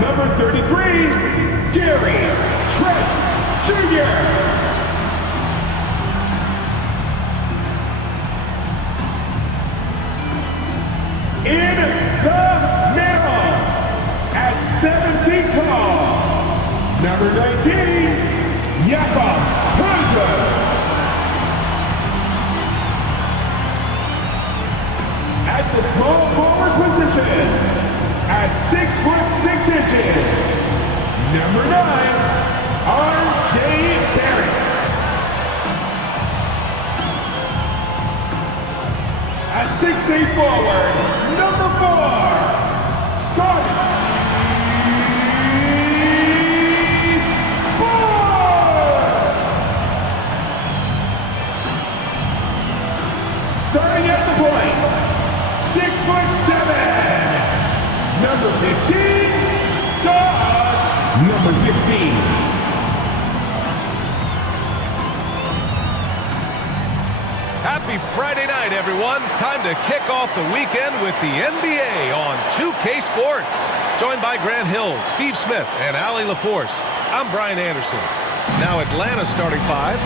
number 33, Gary Trent Jr. In the middle, at 7 feet tall, number 19, Jakob Hunter. At the small forward position, at 6'6", number 9, R.J. Barrett. At 6'8" forward, number 4, Scott Boyd. Starting at the point, 6'7", number 15, Josh, number 15. Happy Friday night, everyone. Time to kick off the weekend with the NBA on 2K Sports. Joined by Grant Hill, Steve Smith, and Allie LaForce. I'm Brian Anderson. Now Atlanta's starting five.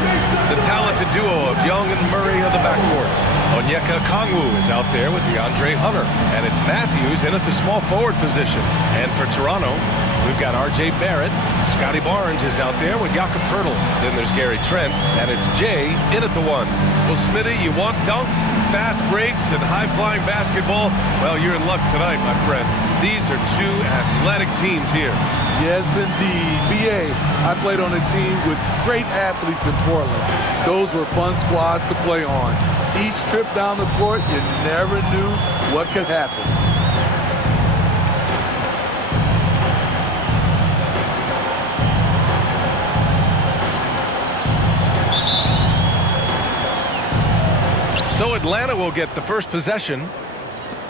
The talented duo of Young and Murray of the backcourt. Onyeka Okongwu is out there with DeAndre Hunter. And it's Matthews in at the small forward position. And for Toronto, we've got R.J. Barrett. Scotty Barnes is out there with Jakob Poeltl. Then there's Gary Trent, and it's Jay in at the one. Well, Smitty, you want dunks, fast breaks, and high-flying basketball? Well, you're in luck tonight, my friend. These are two athletic teams here. Yes, indeed. BA, I played on a team with great athletes in Portland. Those were fun squads to play on. Each trip down the court, you never knew what could happen. So Atlanta will get the first possession.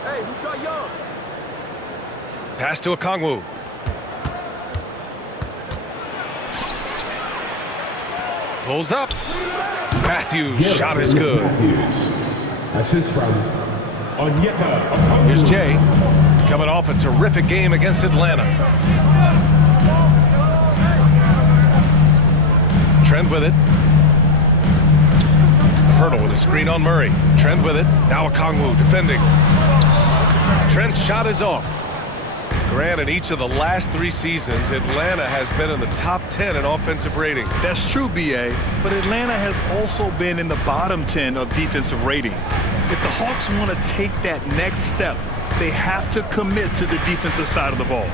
Hey, who's got Young? Pass to Okongwu. Pulls up. Matthews, shot is good. Assist from Onyeka Okongwu. Here's Jay, coming off a terrific game against Atlanta. Trent with it. Poeltl with a screen on Murray. Trent with it. Now Okongwu defending. Trent's shot is off. Grant, in each of the last 3 seasons, Atlanta has been in the top 10 in offensive rating. That's true, B.A., but Atlanta has also been in the bottom 10 of defensive rating. If the Hawks want to take that next step, they have to commit to the defensive side of the ball.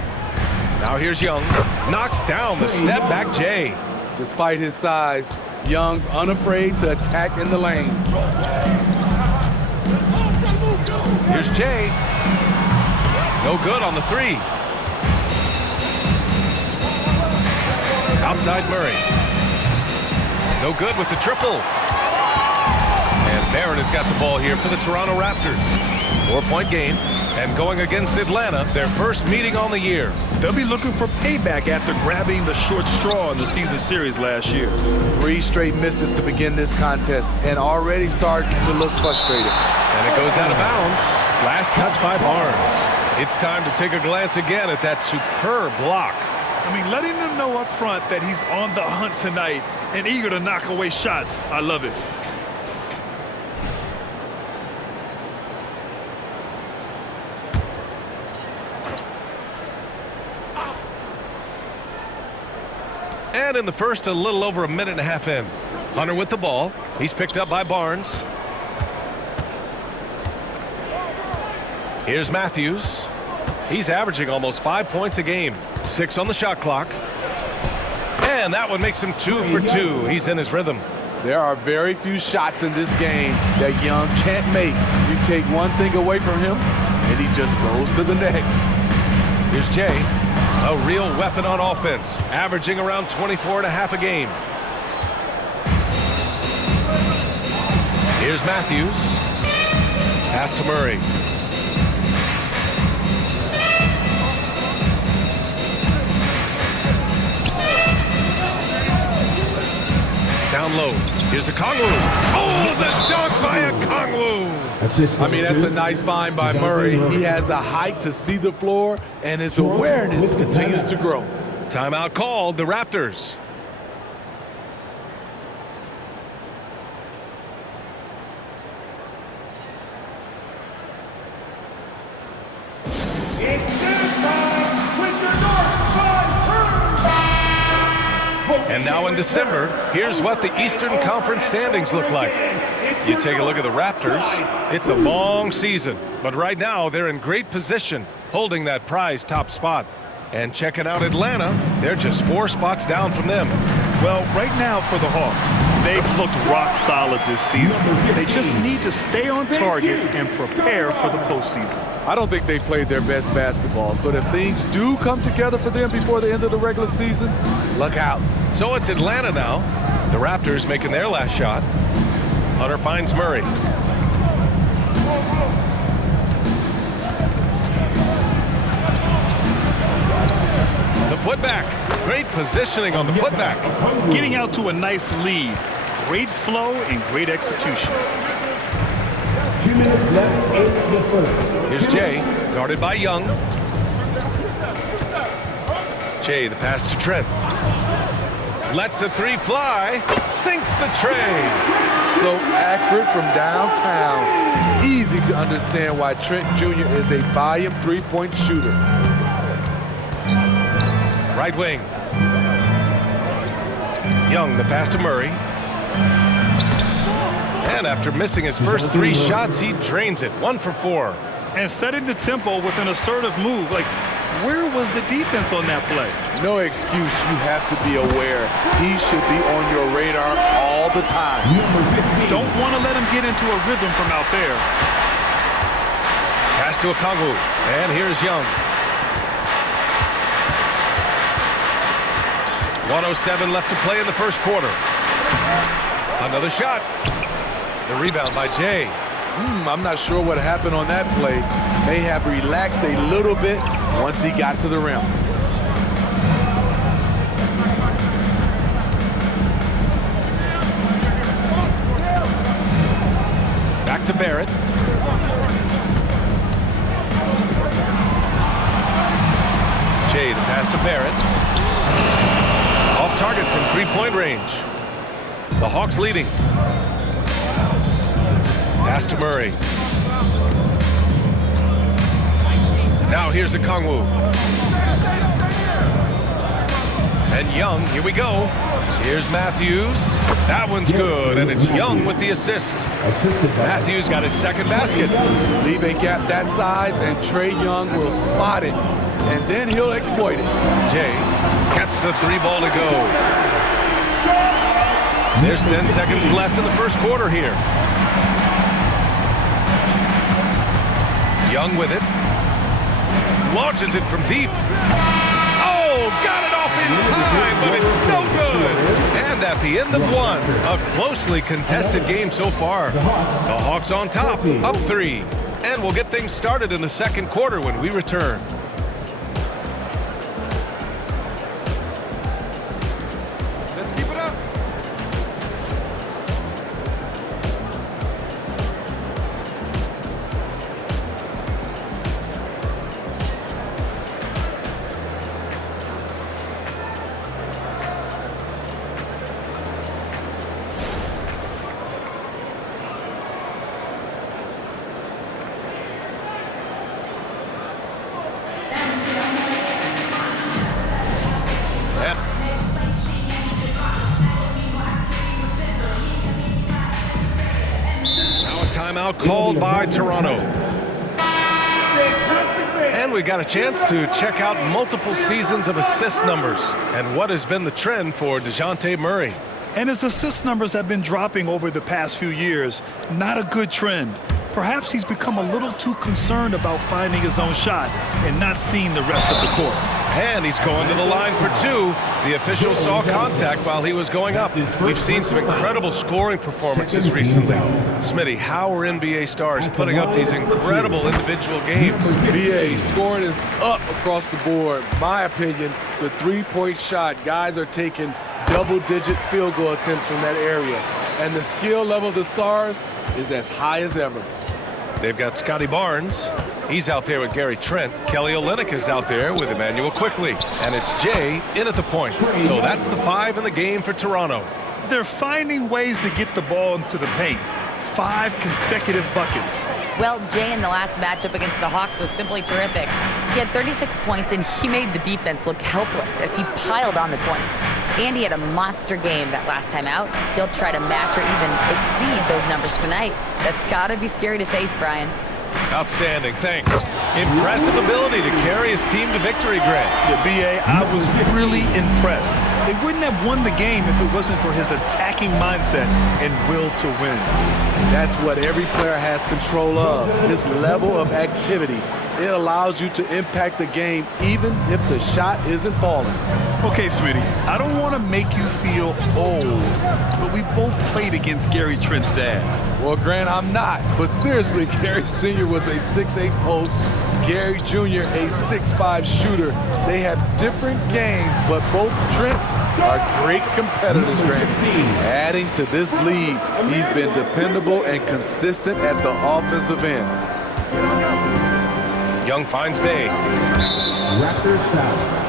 Now here's Young. Knocks down the step-back Jay. Despite his size, Young's unafraid to attack in the lane. Here's Jay. No good on the 3. Outside Murray. No good with the triple. And Barrett has got the ball here for the Toronto Raptors. 4-point game. And going against Atlanta, their first meeting on the year. They'll be looking for payback after grabbing the short straw in the season series last year. 3 straight misses to begin this contest and already starting to look frustrated. And it goes out of bounds. Last touch by Barnes. It's time to take a glance again at that superb block. I mean, letting them know up front that he's on the hunt tonight and eager to knock away shots. I love it. And in the first, a little over a minute and a half in. Hunter with the ball. He's picked up by Barnes. Here's Matthews. He's averaging almost 5 points a game. 6 on the shot clock. And that one makes him 2 for 2. He's in his rhythm. There are very few shots in this game that Young can't make. You take one thing away from him, and he just goes to the next. Here's Jay. A real weapon on offense, averaging around 24 and a half a game. Here's Matthews. Pass to Murray. Down low. Here's Okongwu. Oh, the dunk by Okongwu. Assist I mean, that's a number nice find by DeJounte Murray. Murray. He has the height to see the floor, and his awareness continues to grow. Timeout called, the Raptors. And now in December, here's what the Eastern Conference standings look like. You take a look at the Raptors. It's a long season, but right now they're in great position, holding that prize top spot. And checking out Atlanta, they're just 4 spots down from them. Well, right now for the Hawks, they've looked rock solid this season. They just need to stay on target and prepare for the postseason. I don't think they played their best basketball, so if things do come together for them before the end of the regular season, look out. So it's Atlanta now. The Raptors making their last shot. Hunter finds Murray. The putback. Great positioning on the putback. Getting out to a nice lead. Great flow and great execution. 2 minutes left in the first. Here's Jay, guarded by Young. Jay, the pass to Trent. Lets the 3 fly. Sinks the tray. So accurate from downtown. Easy to understand why Trent Jr. is a volume 3-point shooter. Right wing. Young, the pass to Murray. And after missing his first 3 shots, he drains it. 1 for 4. And setting the tempo with an assertive move. Like, where was the defense on that play? No excuse. You have to be aware. He should be on your radar all the time. Don't want to let him get into a rhythm from out there. Pass to Okongwu. And here's Young. 1:07 left to play in the first quarter. Another shot. The rebound by Jay. I'm not sure what happened on that play. May have relaxed a little bit once he got to the rim. Back to Barrett. Jay, the pass to Barrett. Off target from 3-point range. The Hawks leading. Pass to Murray. Now here's Okongwu. And Young, here we go. Here's Matthews. That one's good, and it's Young with the assist. Matthews got his second basket. Leave a gap that size, and Trae Young will spot it, and then he'll exploit it. Jay gets the 3 ball to go. There's 10 seconds left in the first quarter here. Young with it. Launches it from deep. Oh, got it off in time, but it's no good. And at the end of 1, a closely contested game so far. The Hawks on top, up 3. And we'll get things started in the second quarter when we return. Let's keep it up. Timeout called by Toronto. And we got a chance to check out multiple seasons of assist numbers and what has been the trend for DeJounte Murray. And his assist numbers have been dropping over the past few years. Not a good trend. Perhaps he's become a little too concerned about finding his own shot and not seeing the rest of the court. And he's going to the line for 2. The official saw contact while he was going up. We've seen some incredible scoring performances recently. Smitty, how are NBA stars putting up these incredible individual games? BA, scoring is up across the board. My opinion, the 3-point shot, guys are taking double-digit field goal attempts from that area. And the skill level of the stars is as high as ever. They've got Scotty Barnes. He's out there with Gary Trent. Kelly Olynyk is out there with Emmanuel Quickly. And it's Jay in at the point. So that's the 5 in the game for Toronto. They're finding ways to get the ball into the paint. 5 consecutive buckets. Well, Jay in the last matchup against the Hawks was simply terrific. He had 36 points, and he made the defense look helpless as he piled on the points. And he had a monster game that last time out. He'll try to match or even exceed those numbers tonight. That's got to be scary to face, Brian. Outstanding, thanks. Impressive ability to carry his team to victory, Grant. The BA, I was really impressed. They wouldn't have won the game if it wasn't for his attacking mindset and will to win. That's what every player has control of, his level of activity. It allows you to impact the game even if the shot isn't falling. Okay, Smitty, I don't want to make you feel old, but we both played against Gary Trent's dad. Well, Grant, I'm not. But seriously, Gary Sr. was a 6'8 post, Gary Jr. a 6'5 shooter. They have different games, but both Trents are great competitors, Grant. Adding to this lead, he's been dependable and consistent at the offensive end. Young finds Bay. Raptors foul.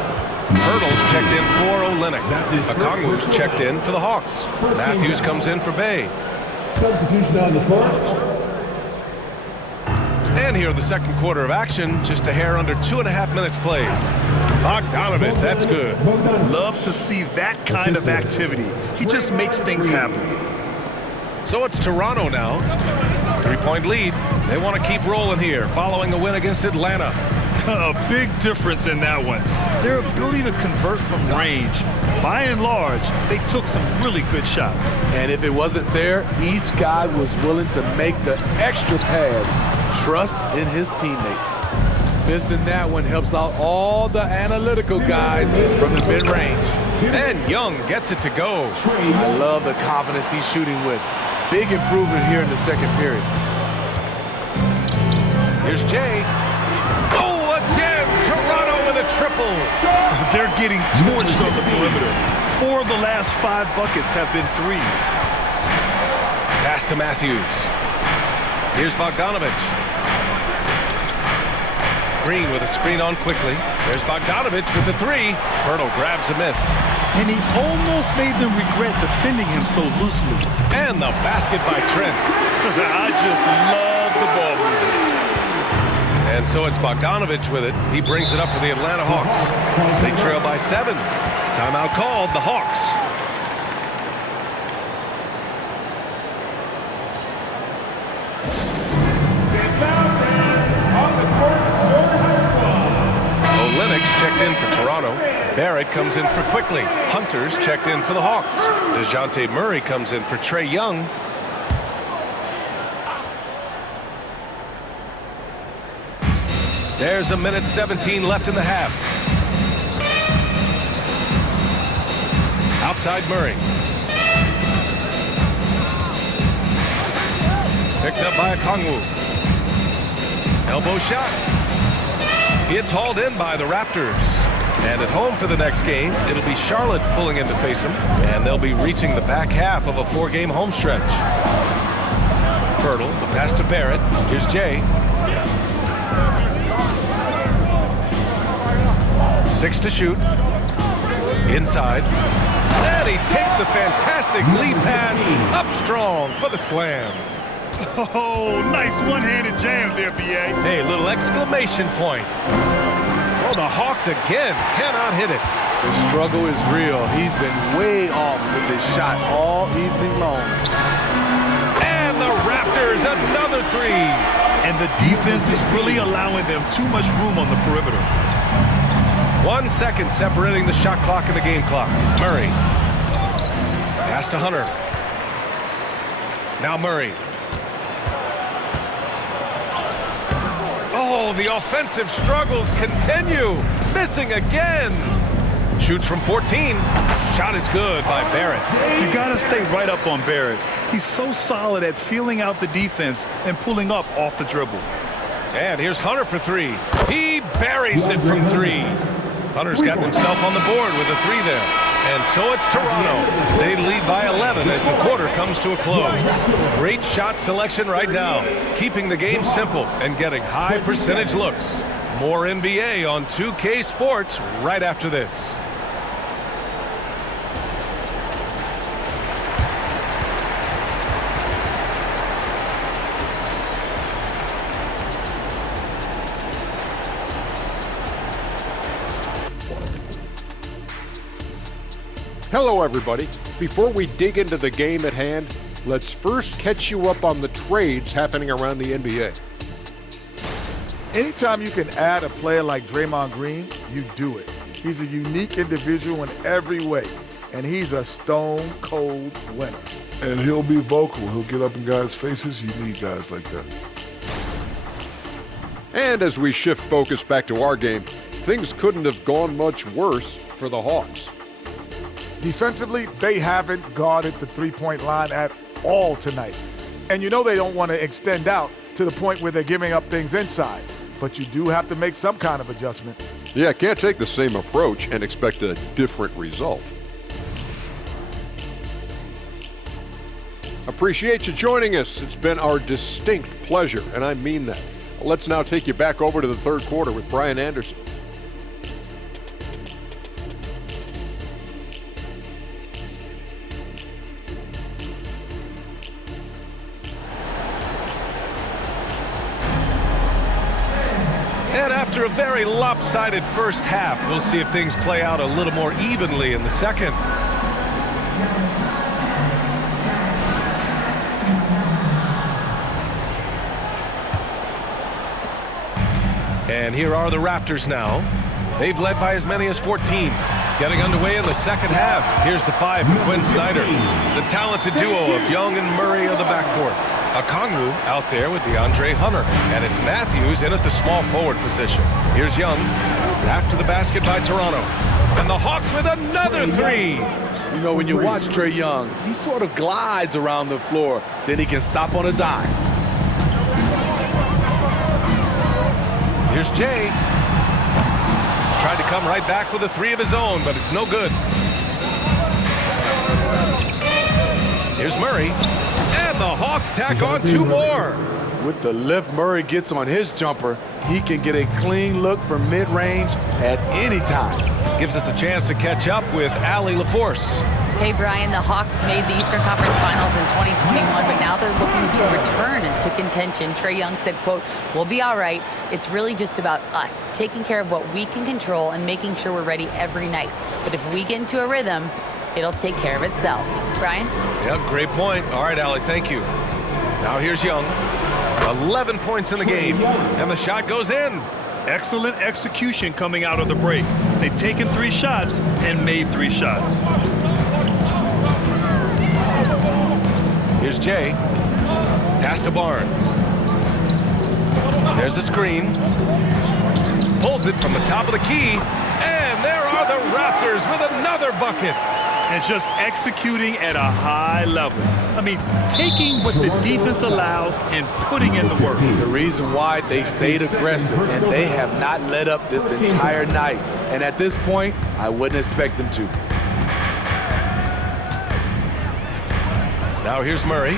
Hurdles checked in for Olynyk. That's his first Okongwu's personal checked foul. in for the Hawks. First Matthews team comes in for Bay. Substitution on the court. And here in the second quarter of action, just a hair under 2.5 minutes played. Bogdanovich, that's good. Love to see that kind of activity. He just makes things happen. So it's Toronto now. 3-point lead. They want to keep rolling here following a win against Atlanta. A big difference in that one. Their ability to convert from range. By and large, they took some really good shots. And if it wasn't there, each guy was willing to make the extra pass. Trust in his teammates. Missing that one helps out all the analytical guys from the mid-range. And Young gets it to go. I love the confidence he's shooting with. Big improvement here in the second period. Here's Jay. Oh, again, Toronto with a triple. They're getting torched on the perimeter. 4 of the last 5 buckets have been threes. Pass to Matthews. Here's Bogdanovich. Green with a screen on quickly. There's Bogdanovich with the 3. Hurdle grabs a miss. And he almost made them regret defending him so loosely. And the basket by Trent. I just love the ball movement. And so it's Bogdanovich with it. He brings it up for the Atlanta Hawks. They trail by 7. Timeout called, the Hawks. Olynyk's checked in for Toronto. Barrett comes in for Quickly. Hunter's checked in for the Hawks. DeJounte Murray comes in for Trae Young. There's a minute 17 left in the half. Outside Murray. Picked up by Okongwu. Elbow shot. It's hauled in by the Raptors. And at home for the next game, it'll be Charlotte pulling in to face them. And they'll be reaching the back half of a 4-game home stretch. Hurdle, the pass to Barrett. Here's Jay. 6 to shoot. Inside. And he takes the fantastic lead pass up strong for the slam. Oh, nice one-handed jam there, B.A. Hey, little exclamation point. Oh, the Hawks again cannot hit it. The struggle is real. He's been way off with his shot all evening long. And the Raptors, another 3. And the defense is really allowing them too much room on the perimeter. 1 second separating the shot clock and the game clock. Murray. Pass to Hunter. Now Murray. Oh, the offensive struggles continue. Missing again. Shoots from 14. Shot is good by Barrett. You got to stay right up on Barrett. He's so solid at feeling out the defense and pulling up off the dribble. And here's Hunter for 3. He buries it from 3. Hunter's gotten himself on the board with a 3 there. And so it's Toronto. They lead by 11 as the quarter comes to a close. Great shot selection right now, keeping the game simple and getting high percentage looks. More NBA on 2K Sports right after this. Hello, everybody. Before we dig into the game at hand, let's first catch you up on the trades happening around the NBA. Anytime you can add a player like Draymond Green, you do it. He's a unique individual in every way, and he's a stone-cold winner. And he'll be vocal. He'll get up in guys' faces. You need guys like that. And as we shift focus back to our game, things couldn't have gone much worse for the Hawks. Defensively, they haven't guarded the three-point line at all tonight. And you know they don't want to extend out to the point where they're giving up things inside. But you do have to make some kind of adjustment. Yeah, can't take the same approach and expect a different result. Appreciate you joining us. It's been our distinct pleasure, and I mean that. Let's now take you back over to the third quarter with Brian Anderson. And after a very lopsided first half, we'll see if things play out a little more evenly in the second. And here are the Raptors now. They've led by as many as 14. Getting underway in the second half. Here's the 5 for Quinn Snyder. The talented duo of Young and Murray of the backcourt. Okongwu out there with DeAndre Hunter. And it's Matthews in at the small forward position. Here's Young after the basket by Toronto. And the Hawks with another 3. You know, when you watch Trae Young, he sort of glides around the floor. Then he can stop on a dime. Here's Jay. Tried to come right back with a 3 of his own, but it's no good. Here's Murray. And the Hawks tack on 2 more. With the lift Murray gets on his jumper, he can get a clean look from mid-range at any time. Gives us a chance to catch up with Allie LaForce. Hey, Brian, the Hawks made the Eastern Conference Finals in 2021, but now they're looking to return to contention. Trae Young said, quote, "We'll be all right. It's really just about us, taking care of what we can control and making sure we're ready every night. But if we get into a rhythm, it'll take care of itself." Brian? Yeah, great point. All right, Allie, thank you. Now here's Young. 11 points in the game, and the shot goes in. Excellent execution coming out of the break. They've taken 3 shots and made 3 shots. Here's Jay. Pass to Barnes. There's a screen. Pulls it from the top of the key. And there are the Raptors with another bucket. And just executing at a high level. I mean, taking what the defense allows and putting in the work. The reason why they've stayed aggressive and they have not let up this entire night. And at this point, I wouldn't expect them to. Now here's Murray.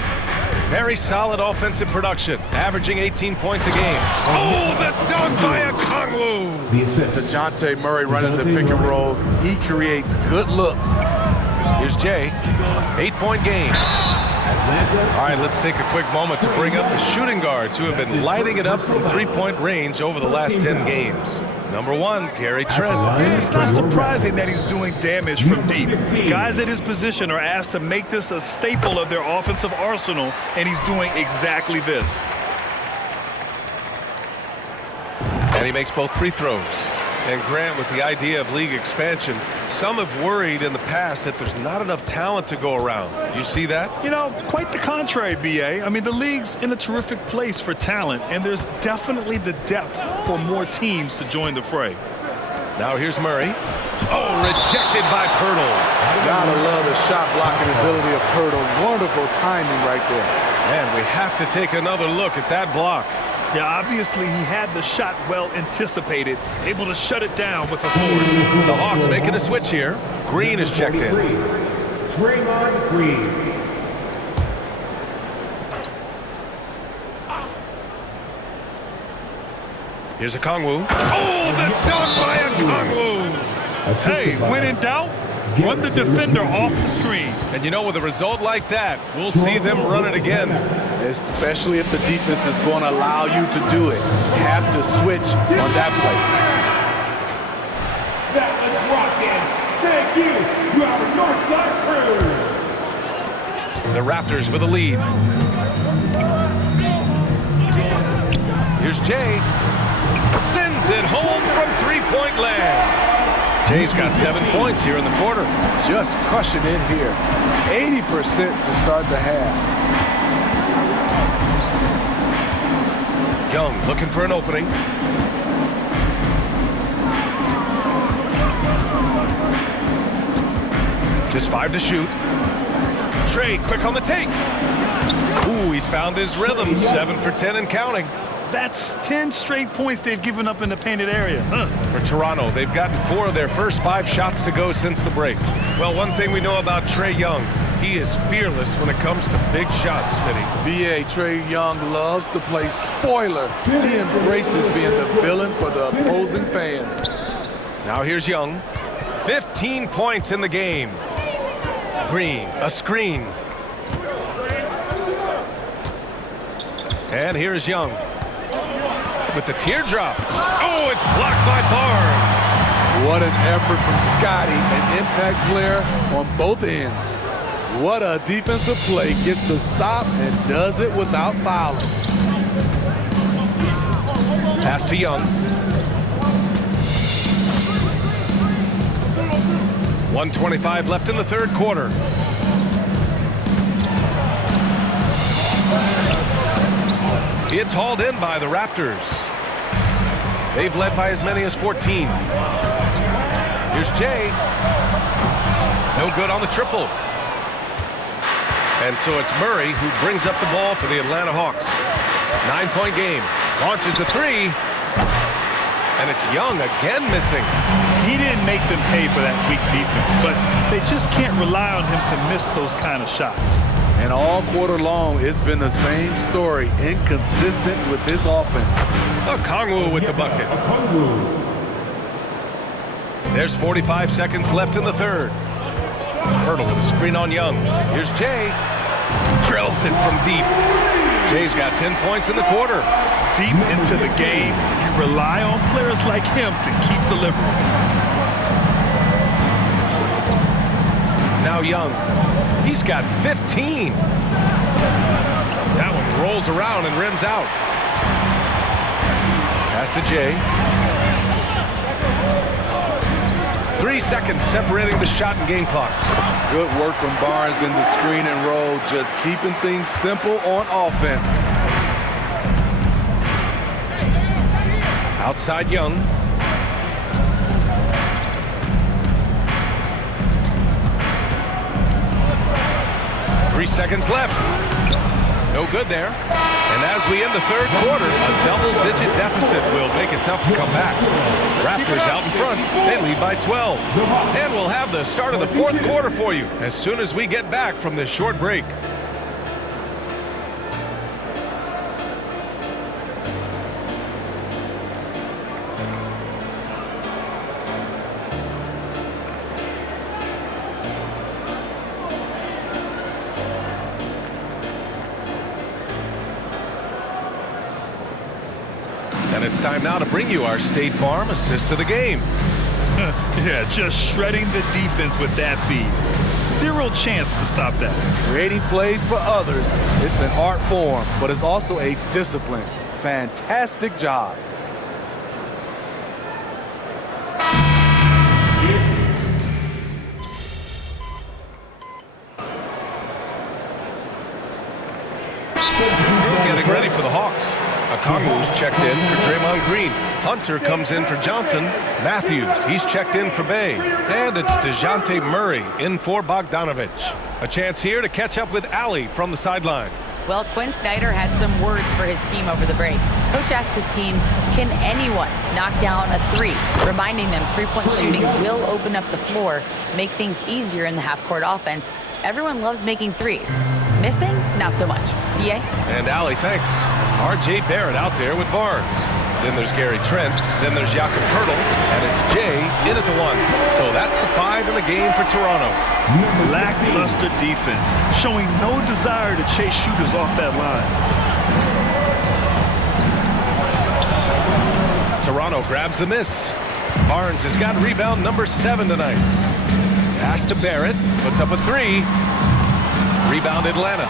Very solid offensive production, averaging 18 points a game. Oh, the dunk by Okongwu! DeJounte Murray running the pick and roll. He creates good looks. Here's Jay. 8-point game. All right, let's take a quick moment to bring up the shooting guards who have been lighting it up from 3-point range over the last 10 games. Number 1, Gary Trent. It's not surprising that he's doing damage from deep. Guys at his position are asked to make this a staple of their offensive arsenal, and he's doing exactly this. And he makes both free throws. And Grant, with the idea of league expansion, some have worried in the past that there's not enough talent to go around. You see that? You know, quite the contrary, B.A. I mean, the league's in a terrific place for talent, and there's definitely the depth for more teams to join the fray. Now here's Murray. Oh, rejected by Pirtle. Gotta love the shot blocking ability of Pirtle. Wonderful timing right there. And we have to take another look at that block. Yeah, obviously he had the shot well anticipated, able to shut it down with a forward. The Hawks making a switch here. Green is checked in. Draymond Green. Here's a Kongwu. Oh, the dunk by a Kongwu. Hey, when in doubt, run the defender off the screen. And you know, with a result like that, we'll see them run it again. Especially if the defense is going to allow you to do it. Have to switch on that play. That was rocking. Thank you to our Northside crew. The Raptors with a lead. Here's Jay. Sends it home from three-point land. Jay's got 7 points here in the quarter. Just crushing it here. 80% to start the half. Young looking for an opening. Just 5 to shoot. Trey quick on the take. Ooh, he's found his rhythm. 7 for 10 and counting. That's 10 straight points they've given up in the painted area. For Toronto, they've gotten 4 of their first 5 shots to go since the break. Well, one thing we know about Trae Young, he is fearless when it comes to big shots, Smitty. B.A. Trae Young loves to play spoiler. He embraces being the villain for the opposing fans. Now here's Young. 15 points in the game. Green, a screen. And here's Young. With the teardrop. Oh, it's blocked by Barnes. What an effort from Scotty, an impact player on both ends. What a defensive play. Gets the stop and does it without fouling. Pass to Young. 1:25 left in the third quarter. It's hauled in by the Raptors. They've led by as many as 14. Here's Jay. No good on the triple. And so it's Murray who brings up the ball for the Atlanta Hawks. 9-point game. Launches a 3. And it's Young again missing. He didn't make them pay for that weak defense, but they just can't rely on him to miss those kind of shots. And all quarter long, it's been the same story, inconsistent with his offense. Kongwu with the bucket. There's 45 seconds left in the third. Hurdle with a screen on Young. Here's Jay. Drills it from deep. Jay's got 10 points in the quarter. Deep into the game, you rely on players like him to keep delivering. Now Young. He's got 15. That one rolls around and rims out. Pass to Jay. 3 seconds separating the shot and game clocks. Good work from Barnes in the screen and roll, just keeping things simple on offense. Outside Young. Three seconds left. No good there. And as we end the third quarter, a double-digit deficit will make it tough to come back. Raptors out in front. They lead by 12. And we'll have the start of the fourth quarter for you as soon as we get back from this short break. And it's time now to bring you our State Farm assist to the game. Yeah, just shredding the defense with that feed. Zero chance to stop that. Creating plays for others, it's an art form, but it's also a discipline. Fantastic job. Getting ready for the Hawks. Okongwu's checked in for Draymond Green. Hunter comes in for Johnson. Matthews, he's checked in for Bay. And it's DeJounte Murray in for Bogdanovich. A chance here to catch up with Allie from the sideline. Well, Quinn Snyder had some words for his team over the break. Coach asked his team, can anyone knock down a three? Reminding them three-point shooting will open up the floor, make things easier in the half-court offense. Everyone loves making threes. Missing? Not so much. BA? And Allie, thanks. R.J. Barrett out there with Barnes. Then there's Gary Trent. Then there's Jakob Poeltl. And it's Jay in at the 1. So that's the 5 in the game for Toronto. Lackluster defense, showing no desire to chase shooters off that line. Toronto grabs the miss. Barnes has got rebound number 7 tonight. Pass to Barrett. Puts up a 3. Rebound Atlanta.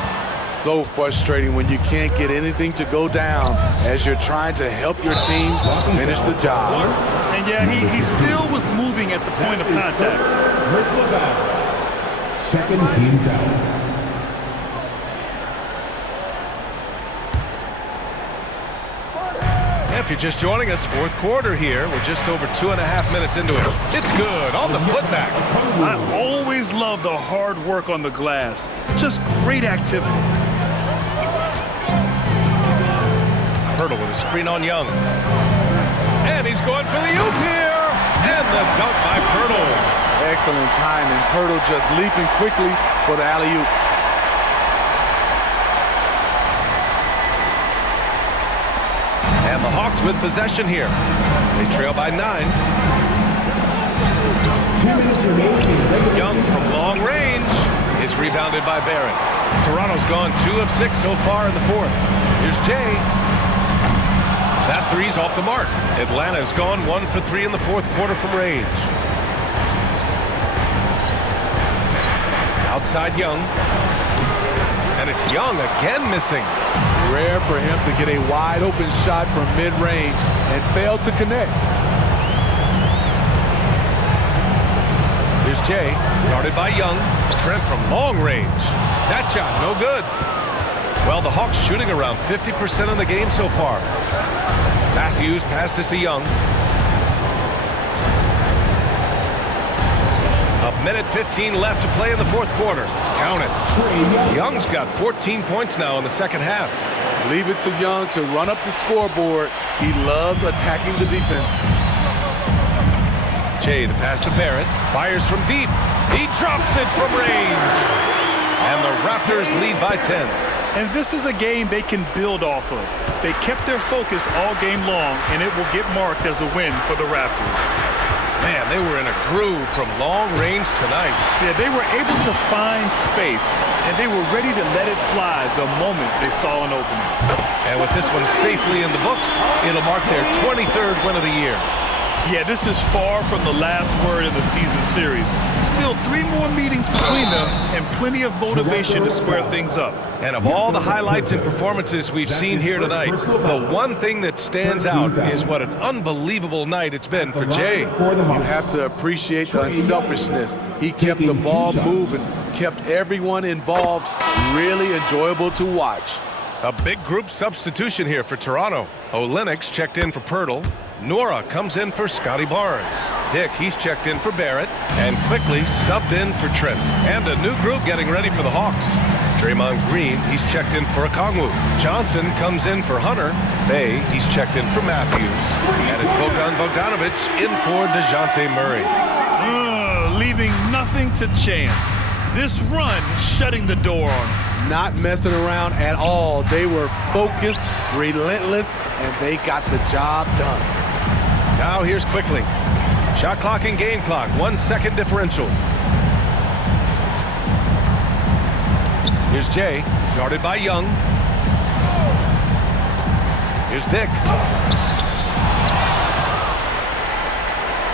So frustrating when you can't get anything to go down as you're trying to help your team finish the job. And yeah, he still was moving at the point of contact. Personal foul. Second team foul. If you're just joining us, fourth quarter here. We're just over 2.5 minutes into it. It's good on the putback. I always love the hard work on the glass. Just great activity. Poeltl with a screen on Young. And he's going for the oop here. And the dunk by Poeltl. Excellent timing. Poeltl just leaping quickly for the alley-oop. And the Hawks with possession here. They trail by 9. 2 minutes remaining. Young from long range is rebounded by Barrett. Toronto's gone 2 of 6 so far in the fourth. Here's Jay. That three's off the mark. Atlanta's gone 1 for 3 in the fourth quarter from range. Outside Young. And it's Young again missing. Rare for him to get a wide open shot from mid-range and fail to connect. Here's Jay, guarded by Young. Trent from long range. That shot, no good. Well, the Hawks shooting around 50% in the game so far. Matthews passes to Young. A minute 15 left to play in the fourth quarter. Count it. Young's got 14 points now in the second half. Leave it to Young to run up the scoreboard. He loves attacking the defense. Jay, the pass to Barrett. Fires from deep. He drops it from range. And the Raptors lead by 10. And this is a game they can build off of. They kept their focus all game long, and it will get marked as a win for the Raptors. Man, they were in a groove from long range tonight. Yeah, they were able to find space, and they were ready to let it fly the moment they saw an opening. And with this one safely in the books, it'll mark their 23rd win of the year. Yeah, this is far from the last word in the season series. Still 3 more meetings between them and plenty of motivation to square things up. And of all the highlights and performances we've seen here tonight, the one thing that stands out is what an unbelievable night it's been for Jay. You have to appreciate the unselfishness. He kept the ball moving, kept everyone involved, really enjoyable to watch. A big group substitution here for Toronto. Olynyk checked in for Poeltl. Nora comes in for Scotty Barnes. Dick, he's checked in for Barrett. And quickly subbed in for Trent. And a new group getting ready for the Hawks. Draymond Green, he's checked in for Okongwu. Johnson comes in for Hunter. Bay, he's checked in for Matthews. And it's Bogdan Bogdanovic in for DeJounte Murray. Leaving nothing to chance. This run shutting the door on them. Not messing around at all. They were focused, relentless, and they got the job done. Now here's quickly. Shot clock and game clock, 1 second differential. Here's Jay, guarded by Young. Here's Dick.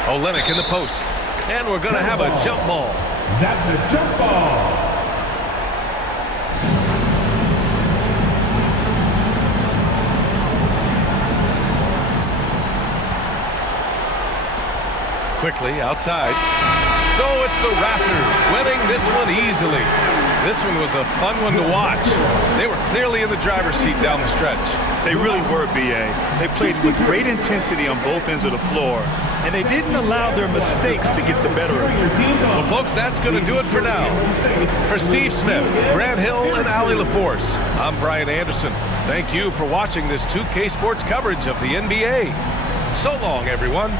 Olynyk in the post. And we're going to have a jump ball. That's a jump ball. Quickly outside. So it's the Raptors winning this one easily. This one was a fun one to watch. They were clearly in the driver's seat down the stretch. They really were, B.A. They played with great intensity on both ends of the floor, and they didn't allow their mistakes to get the better of them. Well, folks, that's going to do it for now. For Steve Smith, Grant Hill, and Allie LaForce, I'm Brian Anderson. Thank you for watching this 2K Sports coverage of the NBA. So long, everyone.